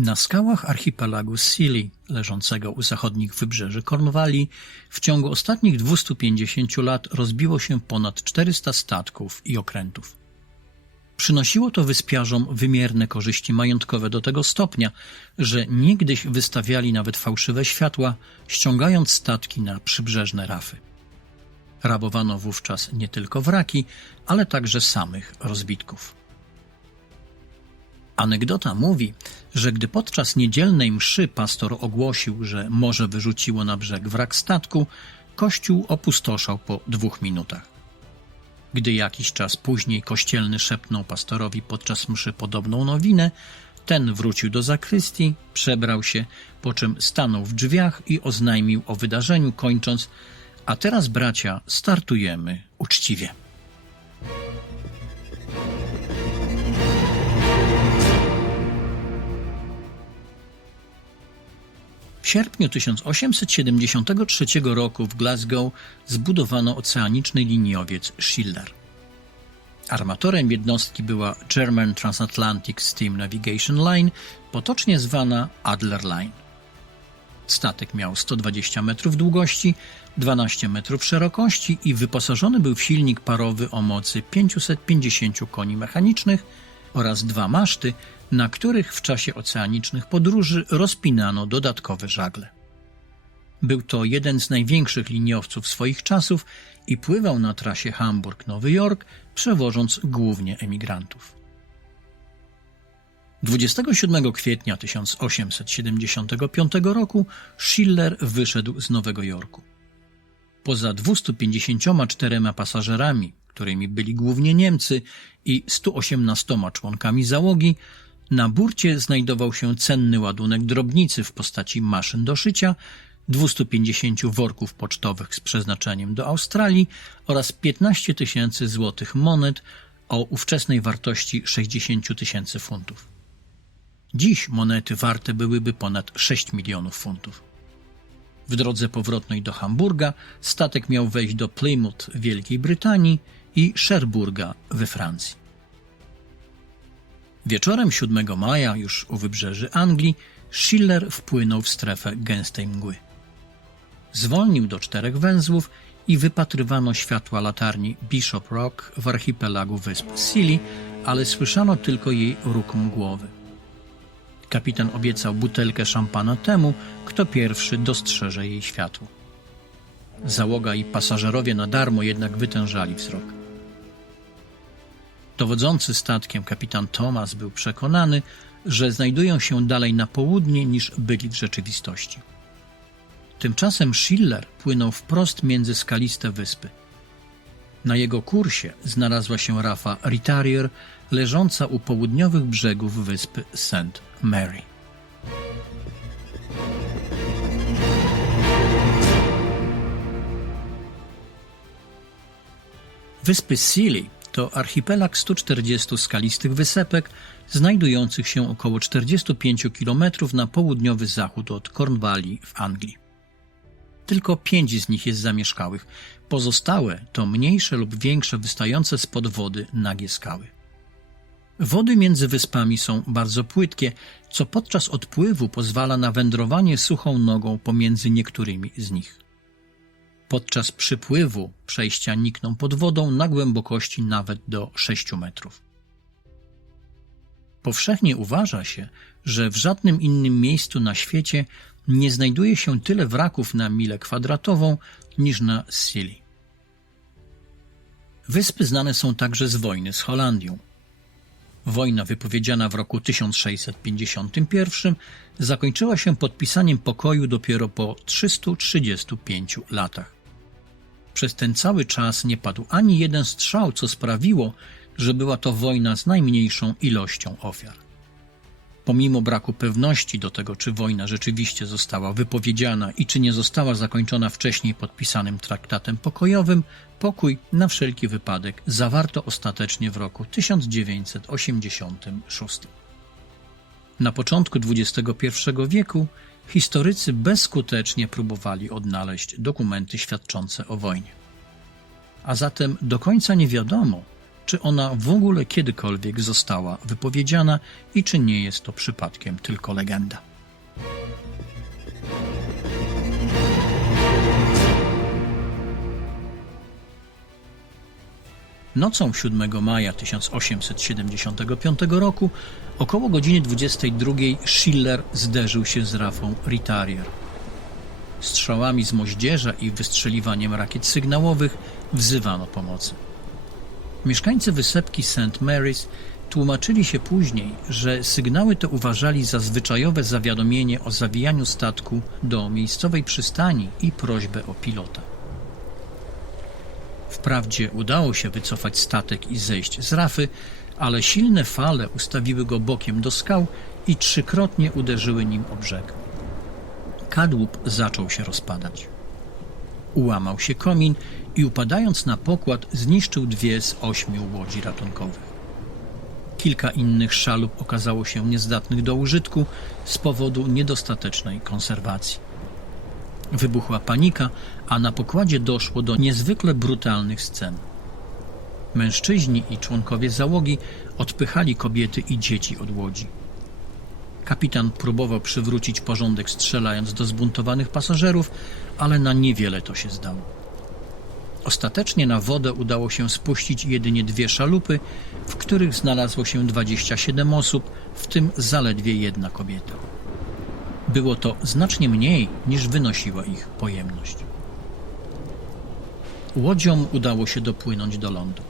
Na skałach archipelagu Scilly, leżącego u zachodnich wybrzeży Kornwalii, w ciągu ostatnich 250 lat rozbiło się ponad 400 statków i okrętów. Przynosiło to wyspiarzom wymierne korzyści majątkowe do tego stopnia, że niegdyś wystawiali nawet fałszywe światła, ściągając statki na przybrzeżne rafy. Rabowano wówczas nie tylko wraki, ale także samych rozbitków. Anegdota mówi, że gdy podczas niedzielnej mszy pastor ogłosił, że morze wyrzuciło na brzeg wrak statku, kościół opustoszał po dwóch minutach. Gdy jakiś czas później kościelny szepnął pastorowi podczas mszy podobną nowinę, ten wrócił do zakrystii, przebrał się, po czym stanął w drzwiach i oznajmił o wydarzeniu, kończąc: A teraz, bracia, startujemy uczciwie. Sierpniu 1873 roku w Glasgow zbudowano oceaniczny liniowiec Schiller. Armatorem jednostki była German Transatlantic Steam Navigation Line, potocznie zwana Adler Line. Statek miał 120 metrów długości, 12 metrów szerokości i wyposażony był w silnik parowy o mocy 550 koni mechanicznych oraz dwa maszty, na których w czasie oceanicznych podróży rozpinano dodatkowe żagle. Był to jeden z największych liniowców swoich czasów i pływał na trasie Hamburg-Nowy Jork, przewożąc głównie emigrantów. 27 kwietnia 1875 roku Schiller wyszedł z Nowego Jorku. Poza 254 pasażerami, którymi byli głównie Niemcy, i 118 członkami załogi, na burcie znajdował się cenny ładunek drobnicy w postaci maszyn do szycia, 250 worków pocztowych z przeznaczeniem do Australii oraz 15 tysięcy złotych monet o ówczesnej wartości 60 tysięcy funtów. Dziś monety warte byłyby ponad 6 milionów funtów. W drodze powrotnej do Hamburga statek miał wejść do Plymouth w Wielkiej Brytanii i Cherburga we Francji. Wieczorem 7 maja, już u wybrzeży Anglii, Schiller wpłynął w strefę gęstej mgły. Zwolnił do czterech węzłów i wypatrywano światła latarni Bishop Rock w archipelagu wysp Scilly, ale słyszano tylko jej róg mgłowy. Kapitan obiecał butelkę szampana temu, kto pierwszy dostrzeże jej światło. Załoga i pasażerowie na darmo jednak wytężali wzrok. Dowodzący statkiem kapitan Thomas był przekonany, że znajdują się dalej na południe niż byli w rzeczywistości. Tymczasem Schiller płynął wprost między skaliste wyspy. Na jego kursie znalazła się rafa Ritarier, leżąca u południowych brzegów wyspy St. Mary. Wyspy Scilly to archipelag 140 skalistych wysepek, znajdujących się około 45 km na południowy zachód od Cornwalli w Anglii. Tylko pięć z nich jest zamieszkałych, pozostałe to mniejsze lub większe wystające spod wody nagie skały. Wody między wyspami są bardzo płytkie, co podczas odpływu pozwala na wędrowanie suchą nogą pomiędzy niektórymi z nich. Podczas przypływu przejścia nikną pod wodą na głębokości nawet do 6 metrów. Powszechnie uważa się, że w żadnym innym miejscu na świecie nie znajduje się tyle wraków na milę kwadratową niż na Scilly. Wyspy znane są także z wojny z Holandią. Wojna wypowiedziana w roku 1651 zakończyła się podpisaniem pokoju dopiero po 335 latach. Przez ten cały czas nie padł ani jeden strzał, co sprawiło, że była to wojna z najmniejszą ilością ofiar. Pomimo braku pewności do tego, czy wojna rzeczywiście została wypowiedziana i czy nie została zakończona wcześniej podpisanym traktatem pokojowym, pokój na wszelki wypadek zawarto ostatecznie w roku 1986. Na początku XXI wieku historycy bezskutecznie próbowali odnaleźć dokumenty świadczące o wojnie. A zatem do końca nie wiadomo, czy ona w ogóle kiedykolwiek została wypowiedziana i czy nie jest to przypadkiem tylko legenda. Nocą 7 maja 1875 roku około godziny 22 Schiller zderzył się z rafą Ritarier. Strzałami z moździerza i wystrzeliwaniem rakiet sygnałowych wzywano pomocy. Mieszkańcy wysepki St. Mary's tłumaczyli się później, że sygnały te uważali za zwyczajowe zawiadomienie o zawijaniu statku do miejscowej przystani i prośbę o pilota. Wprawdzie udało się wycofać statek i zejść z rafy, ale silne fale ustawiły go bokiem do skał i trzykrotnie uderzyły nim o brzeg. Kadłub zaczął się rozpadać. Ułamał się komin i upadając na pokład zniszczył dwie z ośmiu łodzi ratunkowych. Kilka innych szalup okazało się niezdatnych do użytku z powodu niedostatecznej konserwacji. Wybuchła panika, a na pokładzie doszło do niezwykle brutalnych scen. Mężczyźni i członkowie załogi odpychali kobiety i dzieci od łodzi. Kapitan próbował przywrócić porządek strzelając do zbuntowanych pasażerów, ale na niewiele to się zdało. Ostatecznie na wodę udało się spuścić jedynie dwie szalupy, w których znalazło się 27 osób, w tym zaledwie jedna kobieta. Było to znacznie mniej niż wynosiła ich pojemność. Łodzią udało się dopłynąć do lądu.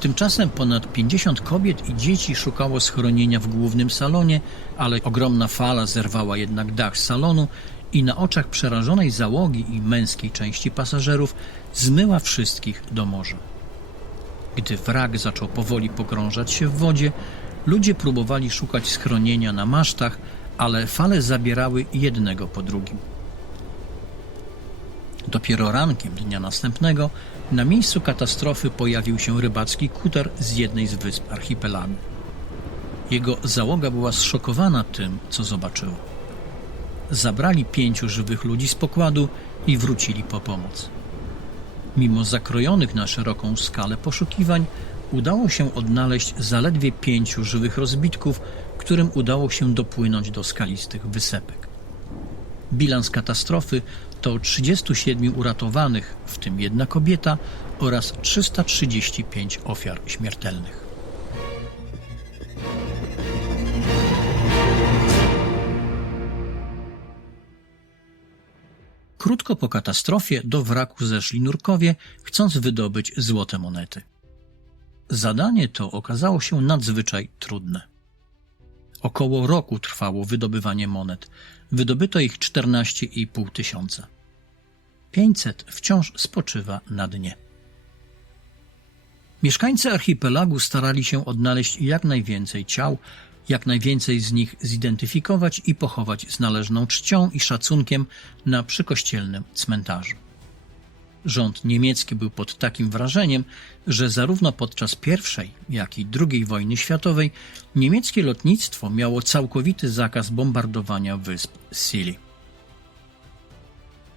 Tymczasem ponad 50 kobiet i dzieci szukało schronienia w głównym salonie, ale ogromna fala zerwała jednak dach salonu i na oczach przerażonej załogi i męskiej części pasażerów zmyła wszystkich do morza. Gdy wrak zaczął powoli pogrążać się w wodzie, ludzie próbowali szukać schronienia na masztach, ale fale zabierały jednego po drugim. Dopiero rankiem dnia następnego na miejscu katastrofy pojawił się rybacki kuter z jednej z wysp archipelagu. Jego załoga była zszokowana tym, co zobaczyła. Zabrali pięciu żywych ludzi z pokładu i wrócili po pomoc. Mimo zakrojonych na szeroką skalę poszukiwań, udało się odnaleźć zaledwie pięciu żywych rozbitków, którym udało się dopłynąć do skalistych wysepek. Bilans katastrofy to 37 uratowanych, w tym jedna kobieta, oraz 335 ofiar śmiertelnych. Krótko po katastrofie do wraku zeszli nurkowie, chcąc wydobyć złote monety. Zadanie to okazało się nadzwyczaj trudne. Około roku trwało wydobywanie monet. Wydobyto ich 14,5 tysiąca. 500 wciąż spoczywa na dnie. Mieszkańcy archipelagu starali się odnaleźć jak najwięcej ciał, jak najwięcej z nich zidentyfikować i pochować z należną czcią i szacunkiem na przykościelnym cmentarzu. Rząd niemiecki był pod takim wrażeniem, że zarówno podczas I, jak i II wojny światowej niemieckie lotnictwo miało całkowity zakaz bombardowania wysp Scilly.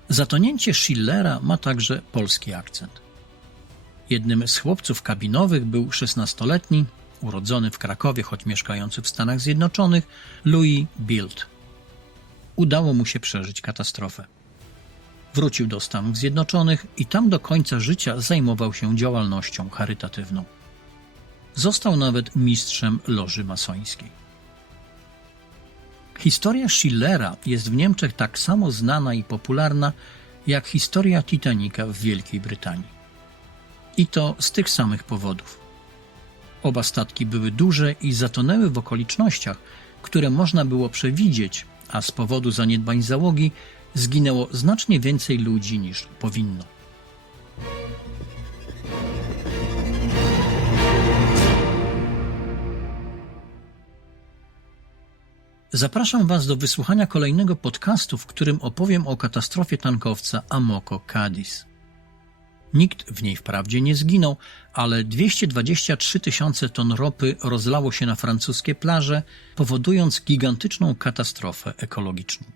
Zatonięcie Schillera ma także polski akcent. Jednym z chłopców kabinowych był 16-letni, urodzony w Krakowie, choć mieszkający w Stanach Zjednoczonych, Louis Bild. Udało mu się przeżyć katastrofę. Wrócił do Stanów Zjednoczonych i tam do końca życia zajmował się działalnością charytatywną. Został nawet mistrzem loży masońskiej. Historia Schillera jest w Niemczech tak samo znana i popularna jak historia Titanica w Wielkiej Brytanii. I to z tych samych powodów. Oba statki były duże i zatonęły w okolicznościach, które można było przewidzieć, a z powodu zaniedbań załogi zginęło znacznie więcej ludzi niż powinno. Zapraszam Was do wysłuchania kolejnego podcastu, w którym opowiem o katastrofie tankowca Amoco Cadiz. Nikt w niej wprawdzie nie zginął, ale 223 tysiące ton ropy rozlało się na francuskie plaże, powodując gigantyczną katastrofę ekologiczną.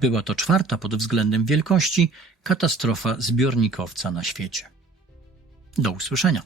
Była to czwarta pod względem wielkości katastrofa zbiornikowca na świecie. Do usłyszenia.